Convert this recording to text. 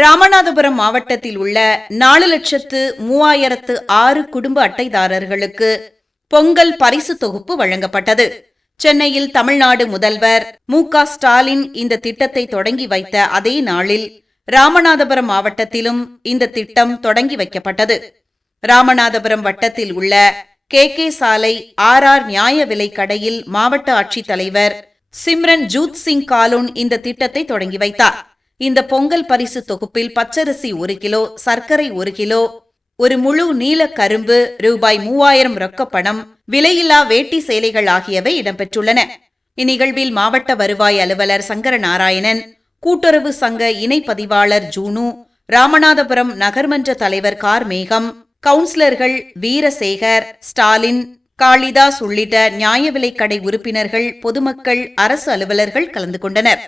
ராமநாதபுரம் மாவட்டத்தில் உள்ள 4,03,006 குடும்ப அட்டைதாரர்களுக்கு பொங்கல் பரிசு தொகுப்பு வழங்கப்பட்டது. சென்னையில் தமிழ்நாடு முதல்வர் மு.க.ஸ்டாலின் இந்த திட்டத்தை தொடங்கி வைத்த அதே நாளில் ராமநாதபுரம் மாவட்டத்திலும் இந்த திட்டம் தொடங்கி வைக்கப்பட்டது. ராமநாதபுரம் வட்டத்தில் உள்ள கே சாலை ஆர் நியாய விலை கடையில் மாவட்ட ஆட்சித்தலைவர் சிம்ரன் ஜூத் சிங் காலூன் இந்த திட்டத்தை தொடங்கி வைத்தார். இந்த பொங்கல் பரிசு தொகுப்பில் பச்சரிசி 1 கிலோ, சர்க்கரை 1 கிலோ, ஒரு முழு நீல கரும்பு, ரூபாய் 3000 ரொக்கப்பணம், விலையில்லா வேட்டி சேலைகள் ஆகியவை இடம்பெற்றுள்ளன. இந்நிகழ்வில் மாவட்ட வருவாய் அலுவலர் சங்கரநாராயணன், கூட்டுறவு சங்க இணை பதிவாளர் ஜூனு, ராமநாதபுரம் நகர்மன்ற தலைவர் கார்மேகம், கவுன்சிலர்கள் வீரசேகர், ஸ்டாலின், காளிதாஸ் உள்ளிட்ட நியாய விலைக்கடை உறுப்பினர்கள், பொதுமக்கள், அரசு அலுவலர்கள் கலந்து கொண்டனர்.